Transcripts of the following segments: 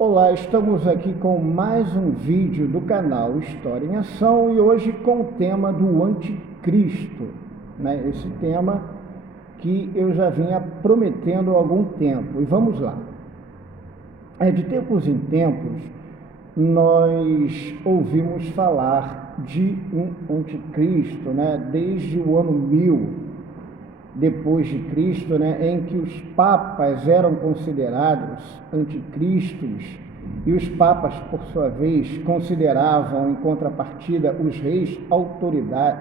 Olá, estamos aqui com mais um vídeo do canal História em Ação e hoje com o tema do Anticristo, né? Esse tema que eu já vinha prometendo há algum tempo. E vamos lá. De tempos em tempos, nós ouvimos falar de um anticristo, né? Desde o ano 1000 depois de Cristo, né, em que os papas eram considerados anticristos e os papas, por sua vez, consideravam, em contrapartida, os reis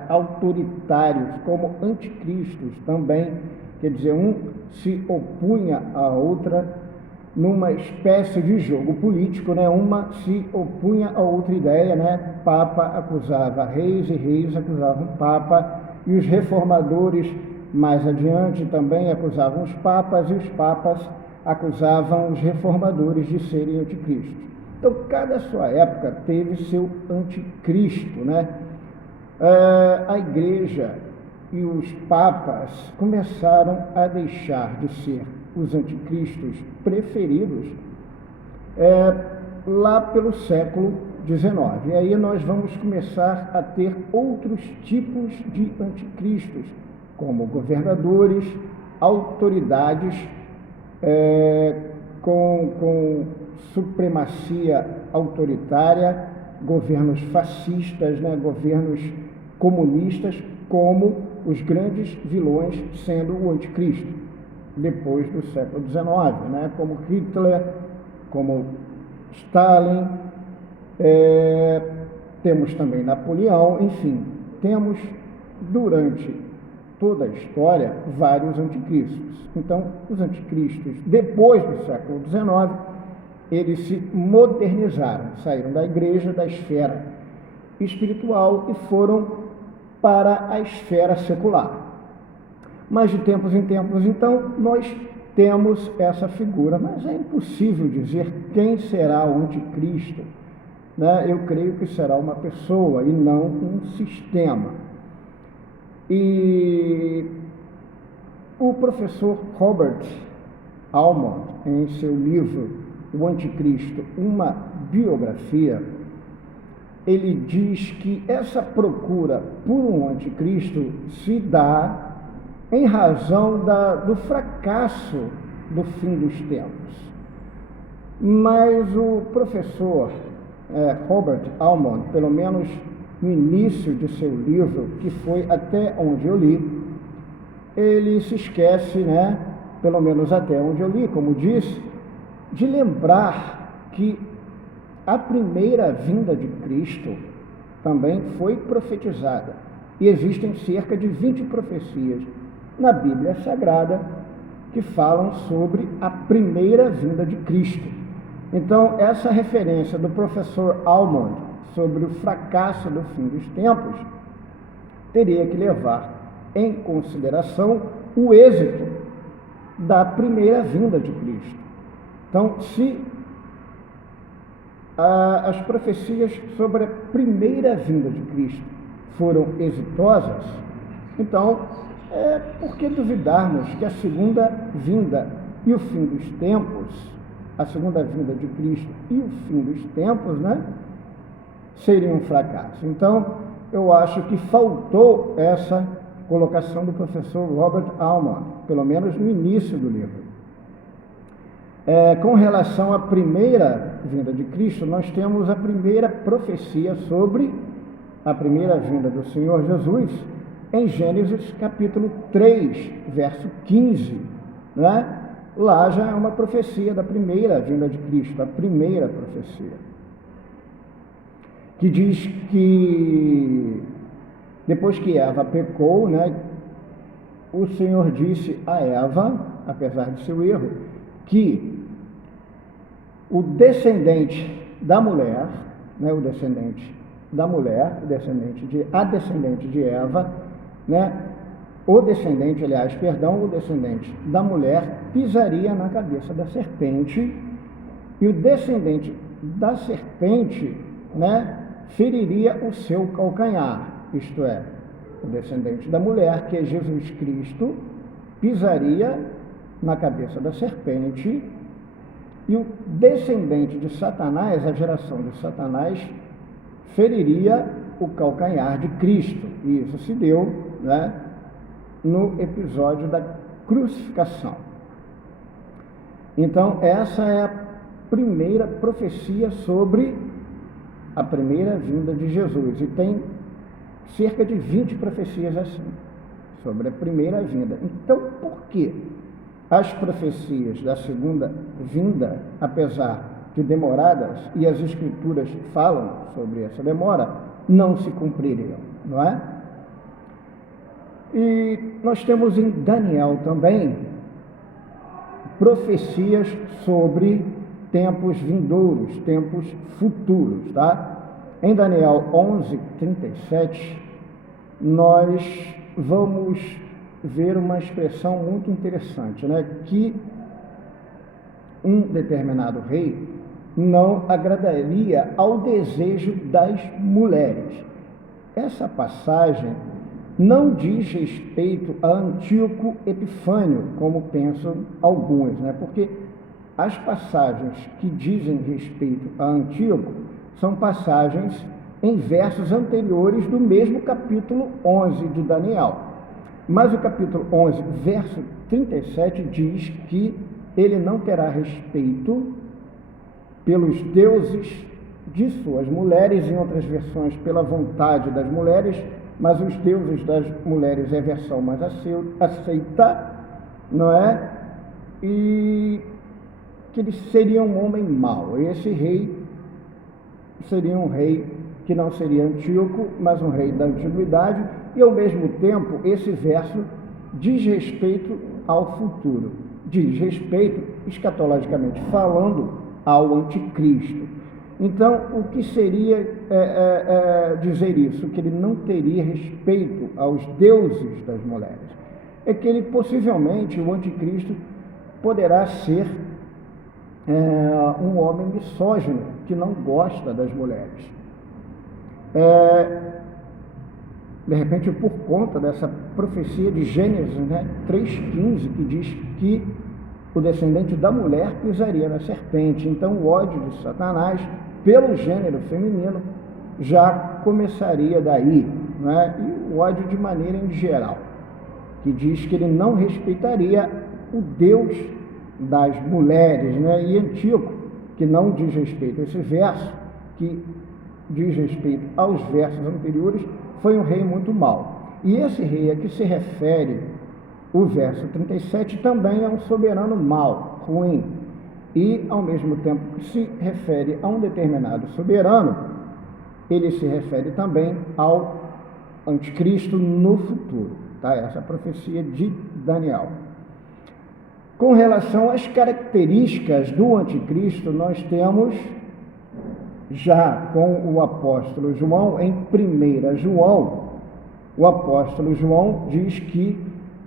autoritários como anticristos também, quer dizer, um se opunha à outra numa espécie de jogo político, né? Uma se opunha a outra ideia, né? Papa acusava reis e reis acusavam papa, e os reformadores mais adiante também acusavam os papas, e os papas acusavam os reformadores de serem anticristos. Então, cada sua época teve seu anticristo, né? A igreja e os papas começaram a deixar de ser os anticristos preferidos lá pelo século XIX. E aí nós vamos começar a ter outros tipos de anticristos, como governadores, autoridades com supremacia autoritária, governos fascistas, né, governos comunistas, como os grandes vilões sendo o anticristo, depois do século XIX, né, como Hitler, como Stalin, temos também Napoleão, enfim, temos durante toda a história vários anticristos. Então, os anticristos, depois do século XIX, eles se modernizaram, saíram da igreja, da esfera espiritual e foram para a esfera secular. Mas de tempos em tempos, então, nós temos essa figura, mas é impossível dizer quem será o anticristo, né? Eu creio que será uma pessoa e não um sistema. E o professor Robert Almond, em seu livro O Anticristo, uma biografia, ele diz que essa procura por um anticristo se dá em razão do fracasso do fim dos tempos. Mas o professor Robert Almond, pelo menos no início de seu livro, que foi até onde eu li, ele se esquece, né, pelo menos até onde eu li, como disse, de lembrar que a primeira vinda de Cristo também foi profetizada. E existem cerca de 20 profecias na Bíblia Sagrada que falam sobre a primeira vinda de Cristo. Então, essa referência do professor Almond sobre o fracasso do fim dos tempos teria que levar em consideração o êxito da primeira vinda de Cristo. Então, se as profecias sobre a primeira vinda de Cristo foram exitosas, então, por que duvidarmos que a segunda vinda e o fim dos tempos, a segunda vinda de Cristo e o fim dos tempos, né, seria um fracasso? Então, eu acho que faltou essa colocação do professor Robert Almond, pelo menos no início do livro. Com relação à primeira vinda de Cristo, nós temos a primeira profecia sobre a primeira vinda do Senhor Jesus em Gênesis capítulo 3, verso 15, né? Lá já é uma profecia da primeira vinda de Cristo, a primeira profecia, que diz que depois que Eva pecou, né, o Senhor disse a Eva, apesar de seu erro, que o descendente da mulher, né, a descendente de Eva, né, o descendente da mulher pisaria na cabeça da serpente, e o descendente da serpente, né, feriria o seu calcanhar, isto é, o descendente da mulher, que é Jesus Cristo, pisaria na cabeça da serpente e o descendente de Satanás, a geração de Satanás, feriria o calcanhar de Cristo. E isso se deu, né, no episódio da crucificação. Então, essa é a primeira profecia sobre a primeira vinda de Jesus. E tem cerca de 20 profecias assim, sobre a primeira vinda. Então, por que as profecias da segunda vinda, apesar de demoradas, e as Escrituras falam sobre essa demora, não se cumpririam, não é? E nós temos em Daniel também profecias sobre tempos vindouros, tempos futuros, tá? Em Daniel 11:37, nós vamos ver uma expressão muito interessante, né? Que um determinado rei não agradaria ao desejo das mulheres. Essa passagem não diz respeito a Antíoco Epifânio, como pensam alguns, né? Porque as passagens que dizem respeito a Antíoco são passagens em versos anteriores do mesmo capítulo 11 de Daniel. Mas o capítulo 11, verso 37, diz que ele não terá respeito pelos deuses de suas mulheres, em outras versões, pela vontade das mulheres, mas os deuses das mulheres é a versão mais aceita, não é? E que ele seria um homem mau. Esse rei seria um rei que não seria Antíoco, mas um rei da antiguidade, e ao mesmo tempo esse verso diz respeito ao futuro, diz respeito, escatologicamente falando, ao anticristo. Então, o que seria dizer isso? Que ele não teria respeito aos deuses das mulheres. É que ele possivelmente, o anticristo, poderá ser um homem misógino, que não gosta das mulheres. De repente, por conta dessa profecia de Gênesis, né, 3,15, que diz que o descendente da mulher pisaria na serpente. Então, o ódio de Satanás pelo gênero feminino já começaria daí, né? E o ódio de maneira em geral, que diz que ele não respeitaria o Deus das mulheres, né? E Antíoco, que não diz respeito a esse verso, que diz respeito aos versos anteriores, foi um rei muito mau. E esse rei a que se refere o verso 37 também é um soberano mau, ruim. E, ao mesmo tempo que se refere a um determinado soberano, ele se refere também ao anticristo no futuro. Tá? Essa é a profecia de Daniel. Com relação às características do anticristo, nós temos já com o apóstolo João, em 1 João, o apóstolo João diz que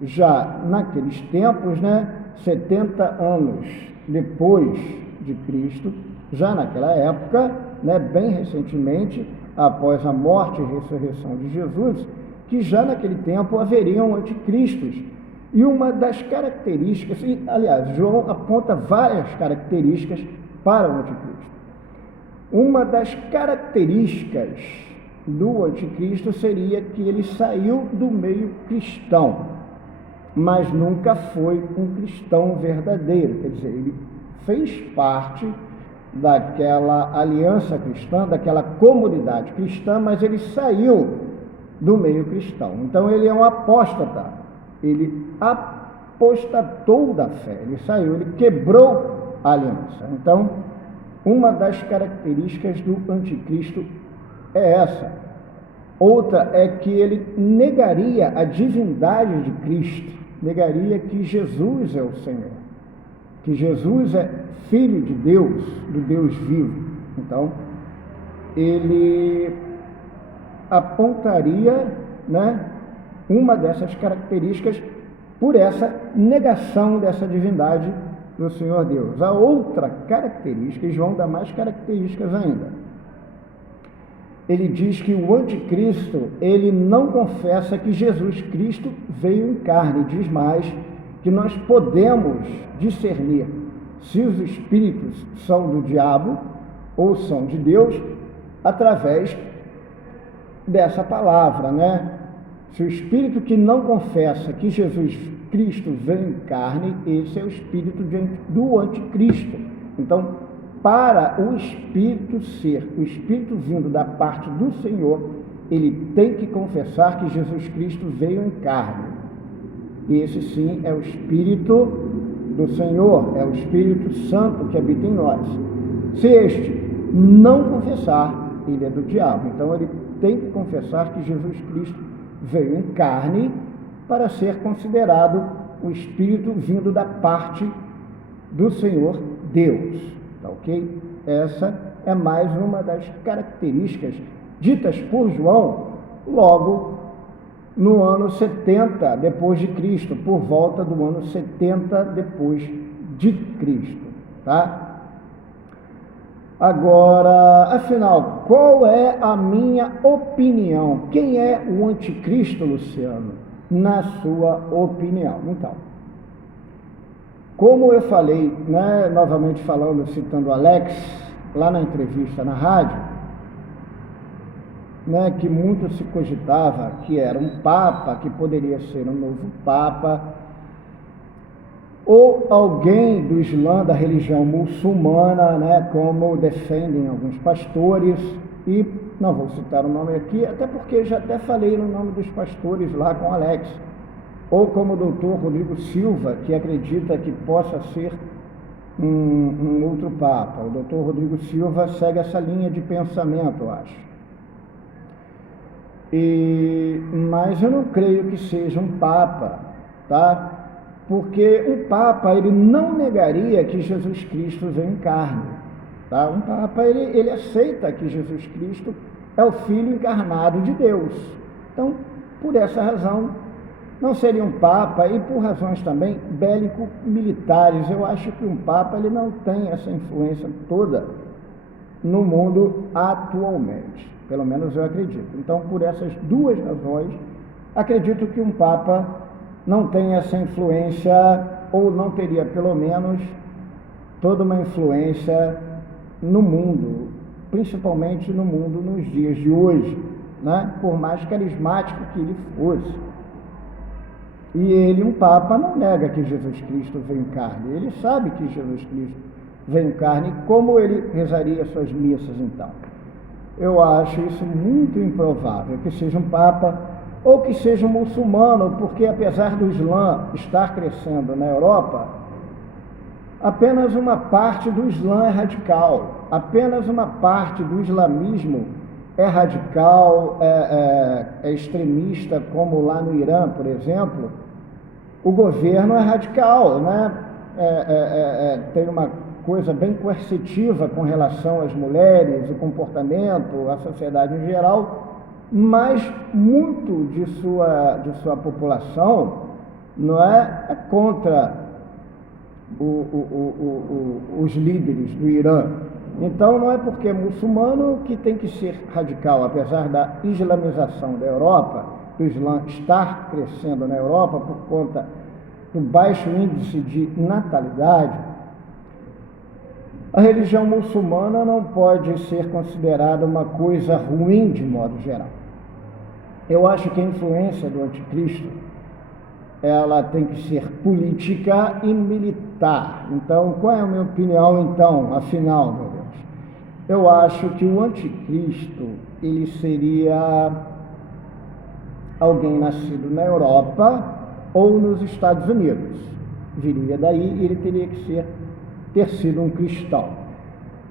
já naqueles tempos, né, 70 anos depois de Cristo, já naquela época, né, bem recentemente, após a morte e ressurreição de Jesus, que já naquele tempo haveriam anticristos. E uma das características, e, aliás, João aponta várias características para o anticristo. Uma das características do anticristo seria que ele saiu do meio cristão, mas nunca foi um cristão verdadeiro, quer dizer, ele fez parte daquela aliança cristã, daquela comunidade cristã, mas ele saiu do meio cristão. Então ele é um apóstata, ele apostatou da fé, ele saiu, ele quebrou a aliança. Então, uma das características do anticristo é essa. Outra é que ele negaria a divindade de Cristo, negaria que Jesus é o Senhor, que Jesus é Filho de Deus, do Deus vivo. Então, ele apontaria, né, uma dessas características por essa negação dessa divindade do Senhor Deus. A outra característica, e João dá mais características ainda, ele diz que o anticristo, ele não confessa que Jesus Cristo veio em carne, diz mais que nós podemos discernir se os espíritos são do diabo ou são de Deus, através dessa palavra, né? Se o espírito que não confessa que Jesus Cristo veio em carne, esse é o espírito do anticristo. Então, para o espírito ser o espírito vindo da parte do Senhor, ele tem que confessar que Jesus Cristo veio em carne. Esse sim é o espírito do Senhor, é o Espírito Santo que habita em nós. Se este não confessar, ele é do diabo. Então ele tem que confessar que Jesus Cristo veio em carne para ser considerado o espírito vindo da parte do Senhor Deus. Tá ok? Essa é mais uma das características ditas por João logo no ano 70 depois de Cristo, por volta do ano 70 depois de Cristo, tá? Agora, afinal, qual é a minha opinião? Quem é o anticristo, Luciano, na sua opinião? Então, como eu falei, né, novamente falando, citando Alex, lá na entrevista na rádio, né, que muito se cogitava que era um papa, que poderia ser um novo papa, ou alguém do Islã, da religião muçulmana, né, como defendem alguns pastores, e não vou citar o nome aqui, até porque já até falei no nome dos pastores lá com Alex, ou como o doutor Rodrigo Silva, que acredita que possa ser um outro papa. O doutor Rodrigo Silva segue essa linha de pensamento, eu acho. Mas eu não creio que seja um papa, tá? Porque um papa, ele não negaria que Jesus Cristo veio em carne, tá? Um papa, ele aceita que Jesus Cristo é o Filho encarnado de Deus. Então, por essa razão, não seria um papa, e por razões também bélico-militares. Eu acho que um papa, ele não tem essa influência toda no mundo atualmente. Pelo menos eu acredito. Então, por essas duas razões, acredito que um papa não tem essa influência, ou não teria, pelo menos, toda uma influência no mundo, principalmente no mundo nos dias de hoje, né? Por mais carismático que ele fosse. E ele, um papa, não nega que Jesus Cristo veio em carne. Ele sabe que Jesus Cristo veio em carne. Como ele rezaria suas missas, então? Eu acho isso muito improvável, que seja um papa ou que seja um muçulmano, porque apesar do Islã estar crescendo na Europa, apenas uma parte do Islã é radical, apenas uma parte do islamismo é radical, é extremista, como lá no Irã, por exemplo. O governo é radical, né? Tem uma coisa bem coercitiva com relação às mulheres, o comportamento, a sociedade em geral, mas muito de sua população não é contra os líderes do Irã. Então não é porque é muçulmano que tem que ser radical, apesar da islamização da Europa, do Islã estar crescendo na Europa por conta do baixo índice de natalidade. A religião muçulmana não pode ser considerada uma coisa ruim de modo geral. Eu acho que a influência do anticristo, ela tem que ser política e militar. Então, qual é a minha opinião, então, afinal, meu Deus? Eu acho que o anticristo, ele seria alguém nascido na Europa ou nos Estados Unidos. Viria daí e ele teria que ter sido um cristão.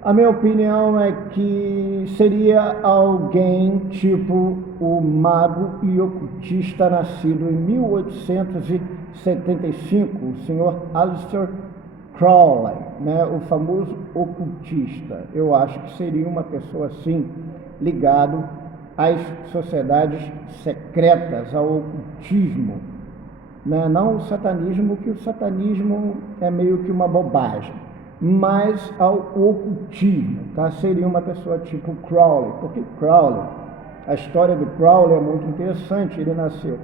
A minha opinião é que seria alguém tipo o mago e ocultista nascido em 1875, o senhor Aleister Crowley, né, o famoso ocultista. Eu acho que seria uma pessoa assim, ligado às sociedades secretas, ao ocultismo, né? Não o satanismo, que o satanismo é meio que uma bobagem, mas ao ocultismo, tá? Seria uma pessoa tipo Crowley, porque Crowley, a história do Crowley é muito interessante. Ele nasceu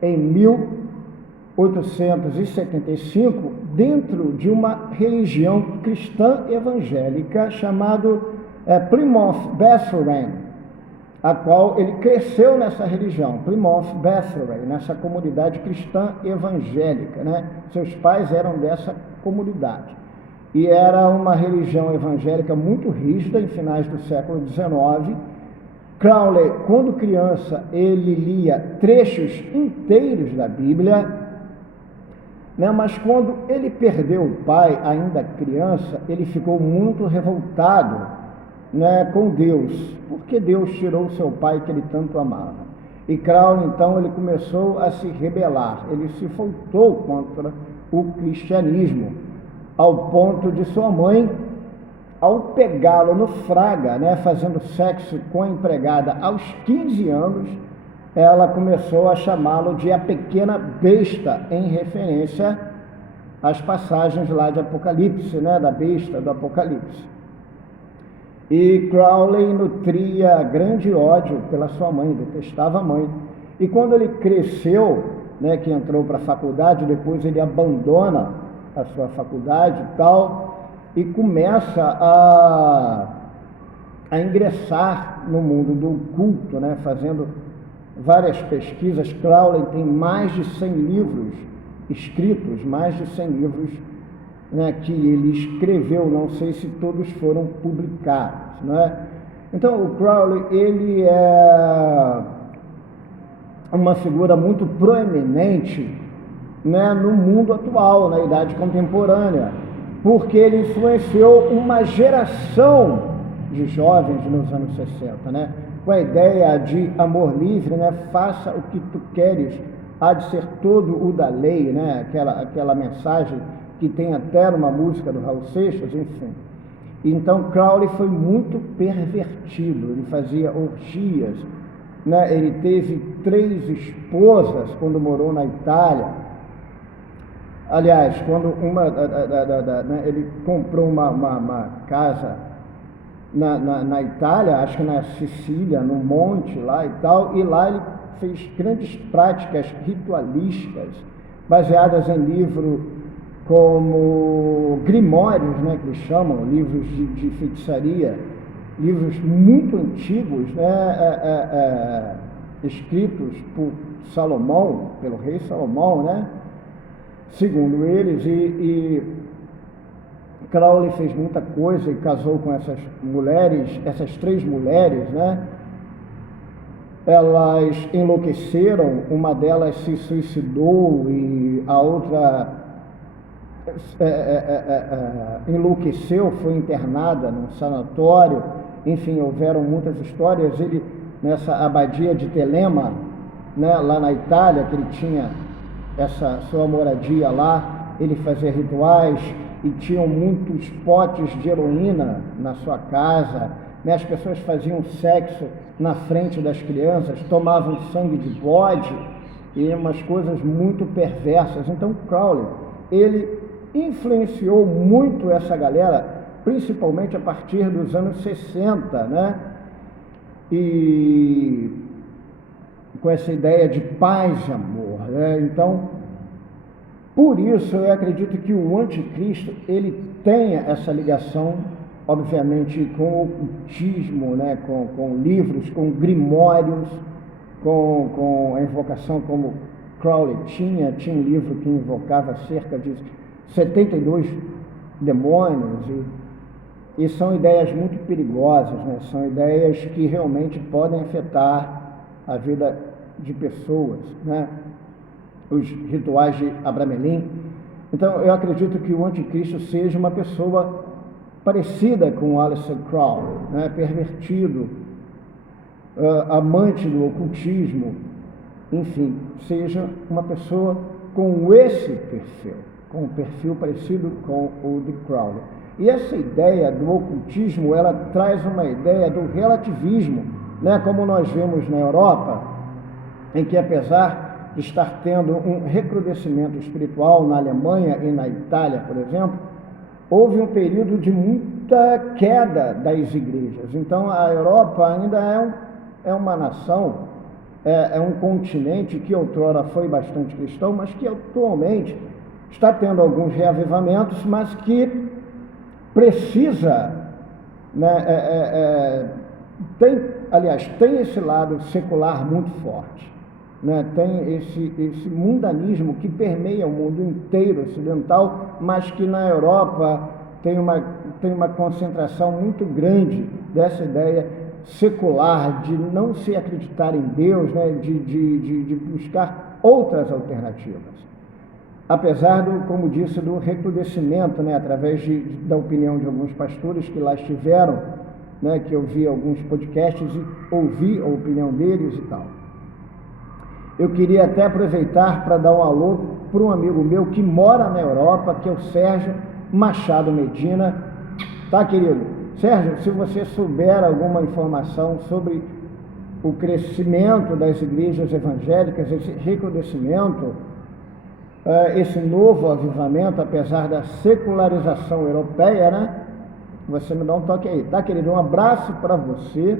em 1875, dentro de uma religião cristã evangélica chamada Plymouth Brethren, a qual ele cresceu nessa religião, Plymouth Brethren, nessa comunidade cristã evangélica, né? Seus pais eram dessa comunidade. E era uma religião evangélica muito rígida em finais do século XIX. Crowley, quando criança, ele lia trechos inteiros da Bíblia, né? Mas quando ele perdeu o pai, ainda criança, ele ficou muito revoltado, né, com Deus, porque Deus tirou o seu pai que ele tanto amava. E Crowley, então, ele começou a se rebelar, ele se voltou contra o cristianismo, ao ponto de sua mãe, ao pegá-lo no fraga, né, fazendo sexo com a empregada aos 15 anos, ela começou a chamá-lo de a pequena besta, em referência às passagens lá de Apocalipse, né, da besta do Apocalipse. E Crowley nutria grande ódio pela sua mãe, detestava a mãe. E quando ele cresceu, né, que entrou para a faculdade, depois ele abandona a sua faculdade e tal, e começa a ingressar no mundo do culto, né, fazendo várias pesquisas. Crowley tem mais de 100 livros escritos, mais de 100 livros, né, que ele escreveu, não sei se todos foram publicados, né? Então, o Crowley, ele é uma figura muito proeminente, né, no mundo atual, na idade contemporânea, porque ele influenciou uma geração de jovens nos anos 60, né, com a ideia de amor livre, né, faça o que tu queres, há de ser todo o da lei, né, aquela mensagem que tem até numa música do Raul Seixas, enfim. Então, Crowley foi muito pervertido, ele fazia orgias, né? Ele teve 3 esposas quando morou na Itália. Aliás, quando né, ele comprou uma casa na Itália, acho que na Sicília, no monte lá e tal, e lá ele fez grandes práticas ritualísticas, baseadas em livros como grimórios, né, que eles chamam, livros de feitiçaria, livros muito antigos, né, escritos por Salomão, pelo rei Salomão, né, segundo eles, e Crowley fez muita coisa e casou com essas mulheres, essas 3 mulheres, né, elas enlouqueceram, uma delas se suicidou e a outra enlouqueceu, foi internada num sanatório, enfim, houveram muitas histórias. Ele, nessa abadia de Telema, né, lá na Itália, que ele tinha essa sua moradia lá, ele fazia rituais e tinham muitos potes de heroína na sua casa, né, as pessoas faziam sexo na frente das crianças, tomavam sangue de bode e umas coisas muito perversas. Então Crowley, ele influenciou muito essa galera, principalmente a partir dos anos 60, né? E com essa ideia de paz e amor, né? Então, por isso eu acredito que o anticristo, ele tenha essa ligação, obviamente, com o ocultismo, né? Com livros, com grimórios, com a invocação, como Crowley tinha um livro que invocava cerca de 72 demônios, e são ideias muito perigosas, né? São ideias que realmente podem afetar a vida de pessoas, né? Os rituais de Abramelin. Então, eu acredito que o anticristo seja uma pessoa parecida com o Aleister Crowley, né? Pervertido, amante do ocultismo, enfim, seja uma pessoa com esse perfil, com um perfil parecido com o de Crowley. E essa ideia do ocultismo, ela traz uma ideia do relativismo, né? Como nós vemos na Europa, em que apesar de estar tendo um recrudescimento espiritual na Alemanha e na Itália, por exemplo, houve um período de muita queda das igrejas. Então a Europa ainda é uma nação, é um continente que outrora foi bastante cristão, mas que atualmente está tendo alguns reavivamentos, mas que precisa, né, tem esse lado secular muito forte, né? Tem esse mundanismo que permeia o mundo inteiro ocidental, mas que na Europa tem uma concentração muito grande dessa ideia secular, de não se acreditar em Deus, né? de buscar outras alternativas. Apesar como disse, do recrudescimento, né? Através da opinião de alguns pastores que lá estiveram, né? Que eu vi alguns podcasts e ouvi a opinião deles e tal. Eu queria até aproveitar para dar um alô para um amigo meu que mora na Europa, que é o Sérgio Machado Medina. Tá, querido? Sérgio, se você souber alguma informação sobre o crescimento das igrejas evangélicas, esse recrudescimento, esse novo avivamento, apesar da secularização europeia, né? Você me dá um toque aí, tá, querido? Um abraço para você,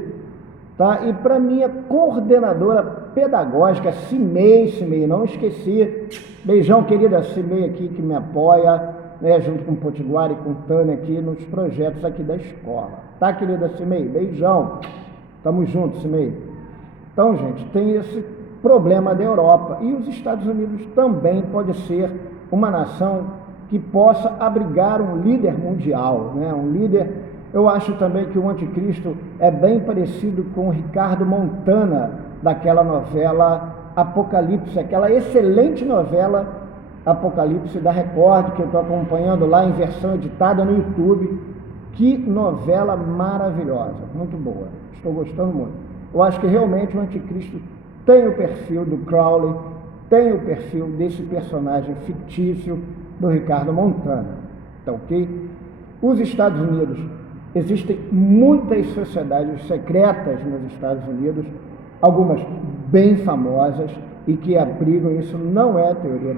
tá? E para minha coordenadora pedagógica, Cimei, não esqueci. Beijão, querida Cimei aqui, que me apoia, né? Junto com o Potiguar e com o Tânia aqui nos projetos aqui da escola. Tá, querida Cimei? Beijão. Tamo junto, Cimei. Então, gente, tem esse problema da Europa, e os Estados Unidos também pode ser uma nação que possa abrigar um líder mundial, né? Um líder. Eu acho também que o anticristo é bem parecido com o Ricardo Montana, daquela novela Apocalipse, aquela excelente novela Apocalipse da Record, que eu estou acompanhando lá em versão editada no YouTube. Que novela maravilhosa, muito boa, estou gostando muito. Eu acho que realmente o anticristo tem o perfil do Crowley, tem o perfil desse personagem fictício do Ricardo Montana, tá ok? Os Estados Unidos, existem muitas sociedades secretas nos Estados Unidos, algumas bem famosas e que abrigam, isso não é teoria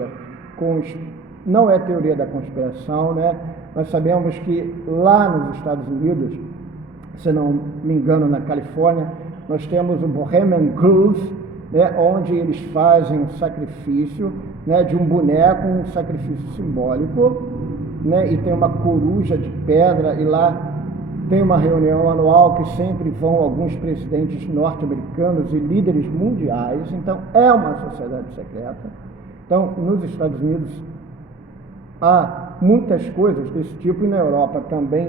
da conspiração, né? Nós sabemos que lá nos Estados Unidos, se não me engano, na Califórnia, nós temos o Bohemian Grove, né, onde eles fazem um sacrifício, né, de um boneco, um sacrifício simbólico, né, e tem uma coruja de pedra, e lá tem uma reunião anual que sempre vão alguns presidentes norte-americanos e líderes mundiais. Então é uma sociedade secreta. Então, nos Estados Unidos há muitas coisas desse tipo, e na Europa também,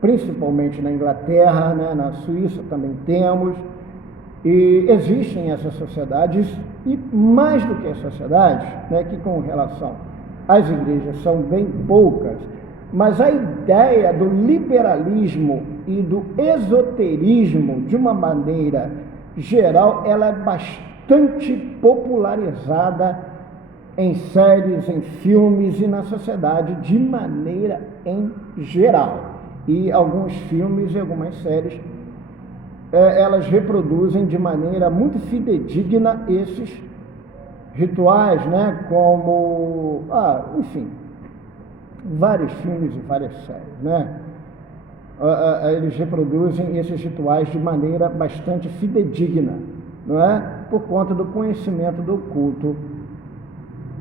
principalmente na Inglaterra, né, na Suíça também temos. E existem essas sociedades, e mais do que as sociedades, né, que com relação às igrejas são bem poucas, mas a ideia do liberalismo e do esoterismo, de uma maneira geral, ela é bastante popularizada em séries, em filmes e na sociedade de maneira em geral. E alguns filmes e algumas séries elas reproduzem de maneira muito fidedigna esses rituais, né? Como, enfim, vários filmes e várias séries, né? Eles reproduzem esses rituais de maneira bastante fidedigna, não é? Por conta do conhecimento do culto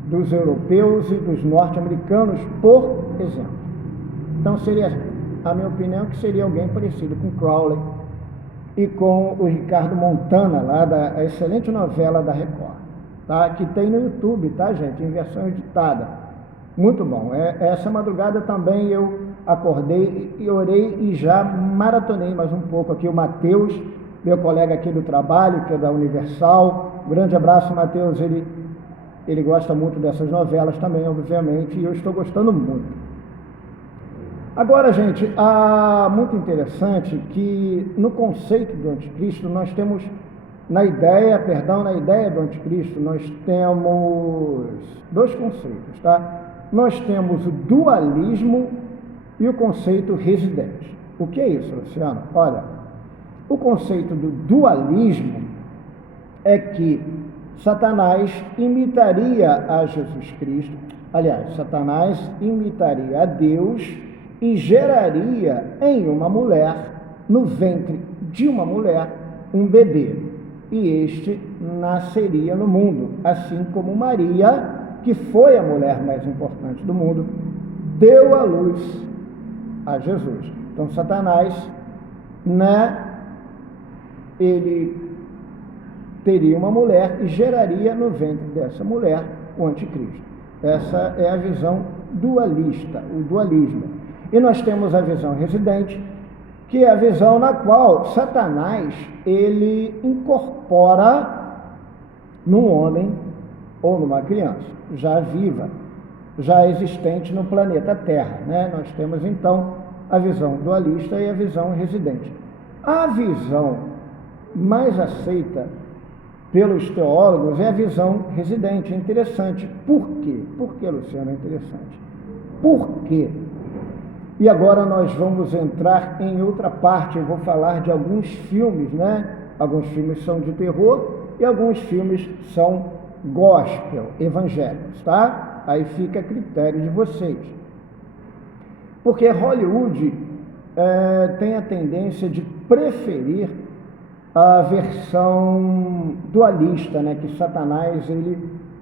dos europeus e dos norte-americanos, por exemplo. Então seria, a minha opinião, que seria alguém parecido com Crowley e com o Ricardo Montana, lá da excelente novela da Record, tá? Que tem no YouTube, tá, gente? Em versão editada. Muito bom. Essa madrugada também eu acordei e orei e já maratonei mais um pouco aqui o Matheus, meu colega aqui do trabalho, que é da Universal. Um grande abraço, Matheus. Ele gosta muito dessas novelas também, obviamente, e eu estou gostando muito. Agora, gente, muito interessante que no conceito do anticristo nós temos, na ideia do anticristo, nós temos dois conceitos, tá? Nós temos o dualismo e o conceito residente. O que é isso, Luciano? Olha, o conceito do dualismo é que Satanás imitaria a Jesus Cristo, aliás, Satanás imitaria a Deus e geraria em uma mulher, no ventre de uma mulher, um bebê. E este nasceria no mundo, assim como Maria que foi a mulher mais importante do mundo, deu à luz a Jesus. Então, Satanás, ele teria uma mulher e geraria no ventre dessa mulher o anticristo. Essa é a visão dualista, o dualismo. E nós temos a visão residente, que é a visão na qual Satanás, ele incorpora num homem ou numa criança, já viva, já existente no planeta Terra, Nós temos, então, a visão dualista e a visão residente. A visão mais aceita pelos teólogos é a visão residente. É interessante. Por quê? Por que, Luciano, é interessante? Por quê? E agora nós vamos entrar em outra parte. Eu vou falar de alguns filmes, Alguns filmes são de terror e alguns filmes são gospel, evangélicos, tá? Aí fica a critério de vocês. Porque Hollywood tem a tendência de preferir a versão dualista, que Satanás, ele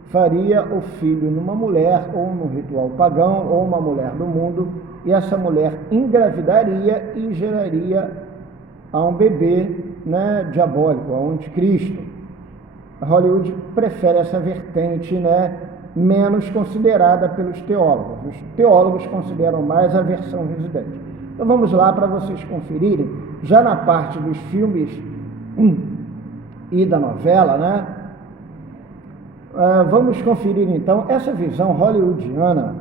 faria o filho numa mulher, ou num ritual pagão, ou uma mulher do mundo, e essa mulher engravidaria e geraria a um bebê, diabólico, ao anticristo. A Hollywood prefere essa vertente, menos considerada pelos teólogos. Os teólogos consideram mais a versão residente. Então vamos lá para vocês conferirem, já na parte dos filmes e da novela, vamos conferir então essa visão hollywoodiana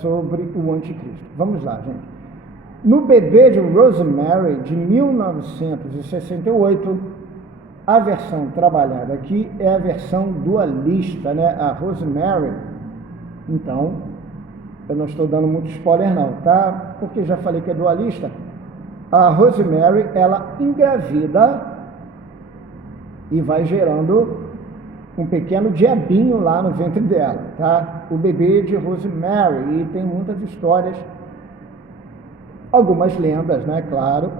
sobre o anticristo. Vamos lá, gente. No Bebê de Rosemary, de 1968, a versão trabalhada aqui é a versão dualista, a Rosemary. Então, eu não estou dando muito spoiler não, tá? Porque já falei que é dualista. A Rosemary, ela engravida e vai gerando um pequeno diabinho lá no ventre dela, tá? O Bebê de Rosemary, e tem muitas histórias, algumas lendas, claro,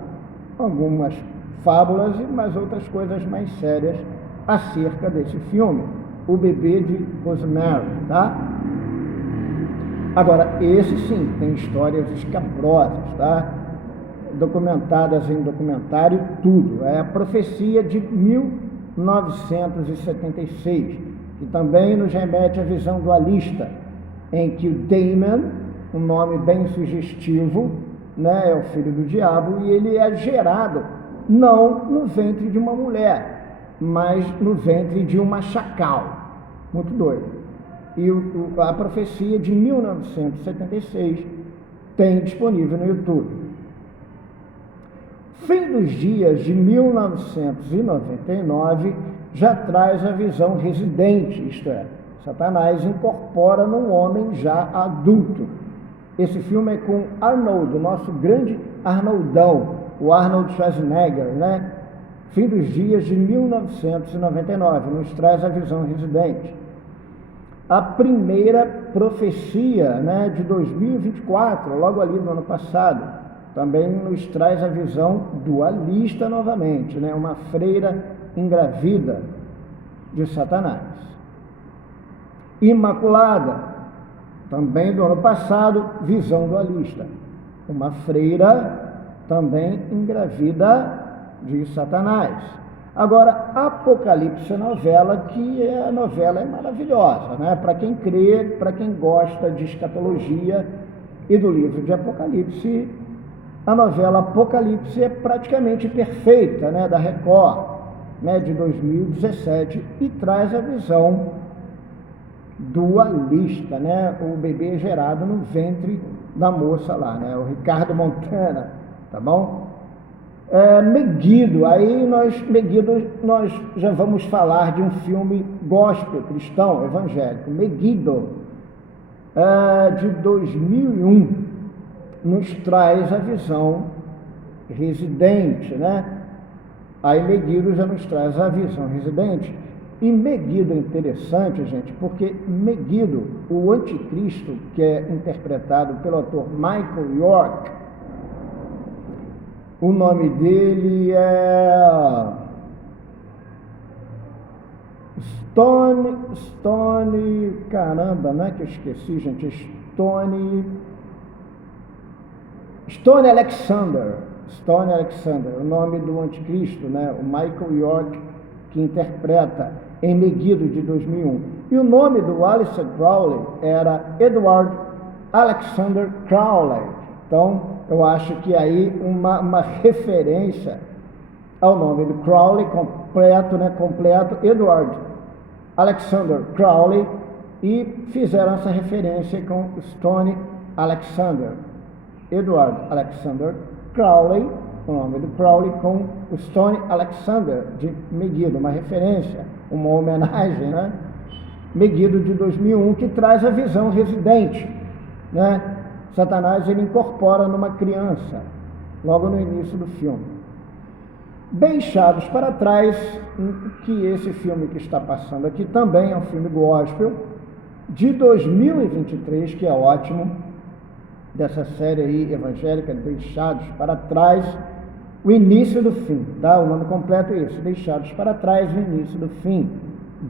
algumas fábulas e mais outras coisas mais sérias acerca desse filme, O Bebê de Rosemary, tá? Agora, esse sim, tem histórias escabrosas, tá? Documentadas em documentário, tudo. É a Profecia de 1976, que também nos remete à visão dualista, em que o Damon, um nome bem sugestivo, é o filho do diabo, e ele é gerado não no ventre de uma mulher, mas no ventre de uma chacal. Muito doido. E a Profecia de 1976 tem disponível no YouTube. Fim dos Dias de 1999 já traz a visão residente, isto é, Satanás incorpora num homem já adulto. Esse filme é com Arnold, o nosso grande Arnoldão, o Arnold Schwarzenegger, Fim dos Dias de 1999, nos traz a visão residente. A primeira profecia, de 2024, logo ali no ano passado, também nos traz a visão dualista novamente, uma freira engravida de Satanás. Imaculada, também do ano passado, visão dualista. Uma freira também engravida de Satanás. Agora, Apocalipse novela, que a novela é maravilhosa, Para quem crê, para quem gosta de escatologia e do livro de Apocalipse, a novela Apocalipse é praticamente perfeita, da Record, de 2017, e traz a visão dualista, o bebê gerado no ventre da moça lá, o Ricardo Montana, tá bom? Megiddo, Megiddo nós já vamos falar de um filme gospel, cristão, evangélico, Megiddo, de 2001, nos traz a visão residente, Aí Megiddo já nos traz a visão residente. E Megiddo é interessante, gente, porque Megiddo, o anticristo, que é interpretado pelo ator Michael York, o nome dele é Stone, caramba, não é que eu esqueci, gente, Stone Alexander, o nome do anticristo, né? O Michael York, que interpreta em Megiddo, de 2001. E o nome do Aleister Crowley era Edward Alexander Crowley. Então, eu acho que aí uma referência ao nome do Crowley, completo, Edward Alexander Crowley, e fizeram essa referência com Stone Alexander. Edward Alexander Crowley, o nome do Crowley, com o Stone Alexander de Megiddo, uma referência, uma homenagem, né? Megiddo de 2001, que traz a visão residente, né? Satanás, ele incorpora numa criança, logo no início do filme. Deixados para trás, que esse filme que está passando aqui também é um filme gospel, de 2023, que é ótimo, dessa série aí evangélica, Deixados para Trás, o início do fim, tá? O nome completo é isso, Deixados para Trás, o início do fim,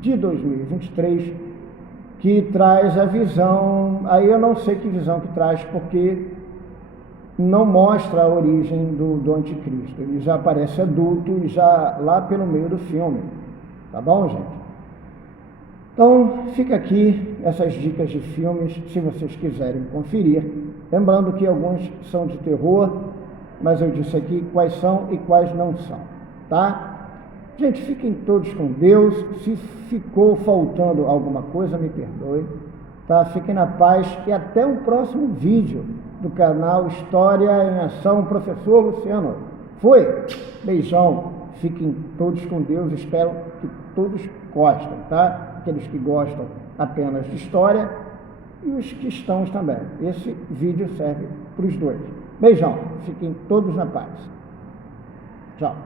de 2023, que traz a visão, aí eu não sei que visão que traz, porque não mostra a origem do anticristo, ele já aparece adulto e já lá pelo meio do filme, tá bom, gente? Então, fica aqui essas dicas de filmes, se vocês quiserem conferir. Lembrando que alguns são de terror, mas eu disse aqui quais são e quais não são, tá? Gente, fiquem todos com Deus. Se ficou faltando alguma coisa, me perdoe, tá? Fiquem na paz e até o próximo vídeo do canal História em Ação, Professor Luciano. Fui! Beijão! Fiquem todos com Deus, espero que todos gostem, tá? Aqueles que gostam apenas de história e os cristãos também. Esse vídeo serve para os dois. Beijão, fiquem todos na paz. Tchau.